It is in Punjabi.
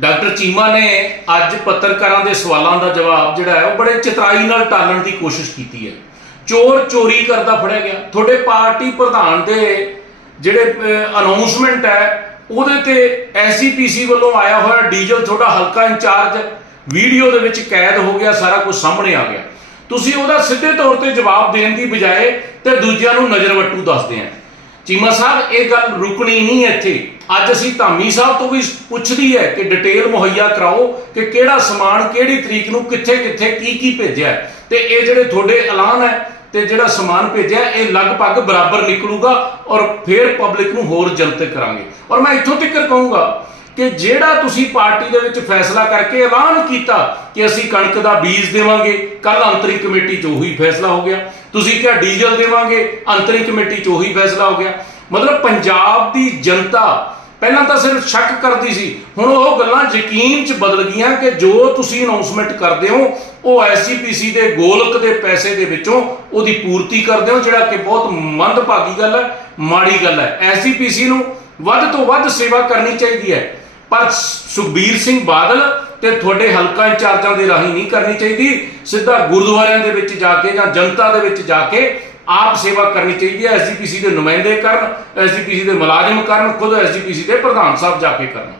ਡਾਕਟਰ ਚੀਮਾ ਨੇ ਅੱਜ ਪੱਤਰਕਾਰਾਂ ਦੇ ਸਵਾਲਾਂ ਦਾ ਜਵਾਬ ਜਿਹੜਾ ਹੈ ਉਹ ਬੜੇ ਚਤਰਾਈ ਨਾਲ ਟਾਲਣ ਦੀ ਕੋਸ਼ਿਸ਼ ਕੀਤੀ ਹੈ। ਚੋਰ ਚੋਰੀ ਕਰਦਾ ਫੜਿਆ ਗਿਆ। ਤੁਹਾਡੇ ਪਾਰਟੀ ਪ੍ਰਧਾਨ ਦੇ ਜਿਹੜੇ ਅਨਾਉਂਸਮੈਂਟ ਹੈ, ਉਹਦੇ ਤੇ ਐਸਜੀਪੀਸੀ ਵੱਲੋਂ ਆਇਆ ਹੋਇਆ ਡੀਜ਼ਲ ਤੁਹਾਡਾ ਹਲਕਾ ਇੰਚਾਰਜ ਵੀਡੀਓ ਦੇ ਵਿੱਚ ਕੈਦ ਹੋ ਗਿਆ, ਸਾਰਾ ਕੁਝ ਸਾਹਮਣੇ ਆ ਗਿਆ। ਤੁਸੀਂ ਉਹਦਾ ਸਿੱਧੇ ਤੌਰ ਤੇ ਜਵਾਬ ਦੇਣ ਦੀ ਬਜਾਏ ਤੇ ਦੂਜਿਆਂ ਨੂੰ ਨਜ਼ਰਵੱਟੂ ਦੱਸਦੇ ਆ। ਚੀਮਾ ਸਾਹਿਬ, ਇਹ ਗੱਲ ਰੁਕਣੀ ਨਹੀਂ ਇੱਥੇ। ਅੱਜ ਅਸੀਂ ਧਾਮੀ ਸਾਹਿਬ ਤੋਂ ਵੀ ਪੁੱਛਦੀ ਹੈ ਕਿ ਡਿਟੇਲ ਮੁਹੱਈਆ ਕਰਾਓ ਕਿ ਕਿਹੜਾ ਸਮਾਨ ਕਿਹੜੀ ਤਰੀਕ ਨੂੰ ਕਿੱਥੇ ਕਿੱਥੇ ਕੀ ਕੀ ਭੇਜਿਆ ਤੇ ਇਹ ਜਿਹੜੇ ਤੁਹਾਡੇ ਐਲਾਨ ਹੈ ਤੇ ਜਿਹੜਾ ਸਮਾਨ ਭੇਜਿਆ ਇਹ ਲਗਭਗ ਬਰਾਬਰ ਨਿਕਲੂਗਾ ਔਰ ਫਿਰ ਪਬਲਿਕ ਨੂੰ ਹੋਰ ਜਨਤਕ ਕਰਾਂਗੇ। ਔਰ ਮੈਂ ਇੱਥੋਂ ਤੱਕ ਕਹੂੰਗਾ ਕਿ ਜਿਹੜਾ ਤੁਸੀਂ ਪਾਰਟੀ ਦੇ ਵਿੱਚ ਫੈਸਲਾ ਕਰਕੇ ਐਲਾਨ ਕੀਤਾ ਕਿ ਅਸੀਂ ਕਣਕ ਦਾ ਬੀਜ ਦੇਵਾਂਗੇ ਕੱਲ ਅੰਤਰਿਮ ਕਮੇਟੀ 'ਚ ਉਹੀ ਫੈਸਲਾ ਹੋ ਗਿਆ। ਤੁਸੀਂ ਕਿਹਾ ਡੀਜ਼ਲ ਦੇਵਾਂਗੇ ਅੰਤਰੀ ਕਮੇਟੀ 'ਚ ਉਹੀ ਫੈਸਲਾ ਹੋ ਗਿਆ। ਮਤਲਬ ਪੰਜਾਬ ਦੀ ਜਨਤਾ ਪਹਿਲਾਂ ਤਾਂ ਸਿਰਫ ਸ਼ੱਕ ਕਰਦੀ ਸੀ। ਹੁਣ ਉਹ ਗੱਲਾਂ ਯਕੀਨ 'ਚ ਬਦਲ ਗਈਆਂ ਕਿ ਜੋ ਤੁਸੀਂ ਅਨਾਉਂਸਮੈਂਟ ਕਰਦੇ ਹੋ, ਉਹ ਐਸਜੀਪੀਸੀ ਦੇ ਗੋਲਕ ਦੇ ਪੈਸੇ ਦੇ ਵਿੱਚੋਂ ਉਹਦੀ ਪੂਰਤੀ ਕਰਦੇ ਹੋ, ਜਿਹੜਾ ਕਿ ਬਹੁਤ ਮੰਦਭਾਗੀ ਗੱਲ ਹੈ, ਮਾੜੀ ਗੱਲ ਹੈ। ਐਸਜੀਪੀਸੀ ਨੂੰ ਵੱਧ ਤੋਂ ਵੱਧ ਸੇਵਾ ਕਰਨੀ ਚਾਹੀਦੀ ਹੈ। ਪਰ ਸੁਖਬੀਰ ਸਿੰਘ ਬਾਦਲ ਤੇ ਤੁਹਾਡੇ ਹਲਕਾ ਇੰਚਾਰਜਾਂ ਦੇ ਰਾਹੀਂ ਨਹੀਂ ਕਰਨੀ ਚਾਹੀਦੀ। ਸਿੱਧਾ ਗੁਰਦੁਆਰਿਆਂ ਦੇ ਵਿੱਚ ਜਾ ਕੇ ਜਾਂ ਜਨਤਾ ਦੇ ਵਿੱਚ ਜਾ ਕੇ ਆਪ ਸੇਵਾ ਕਰਨੀ ਚਾਹੀਦੀ ਹੈ। ਐਸਜੀਪੀਸੀ ਦੇ ਨੁਮਾਇੰਦੇ ਕਰਨ ਐਸਜੀਪੀਸੀ ਦੇ ਮੁਲਾਜ਼ਮ ਕਰਨ, ਖੁਦ ਐਸਜੀਪੀਸੀ ਦੇ ਪ੍ਰਧਾਨ ਸਾਹਿਬ ਜਾ ਕੇ ਕਰਨ।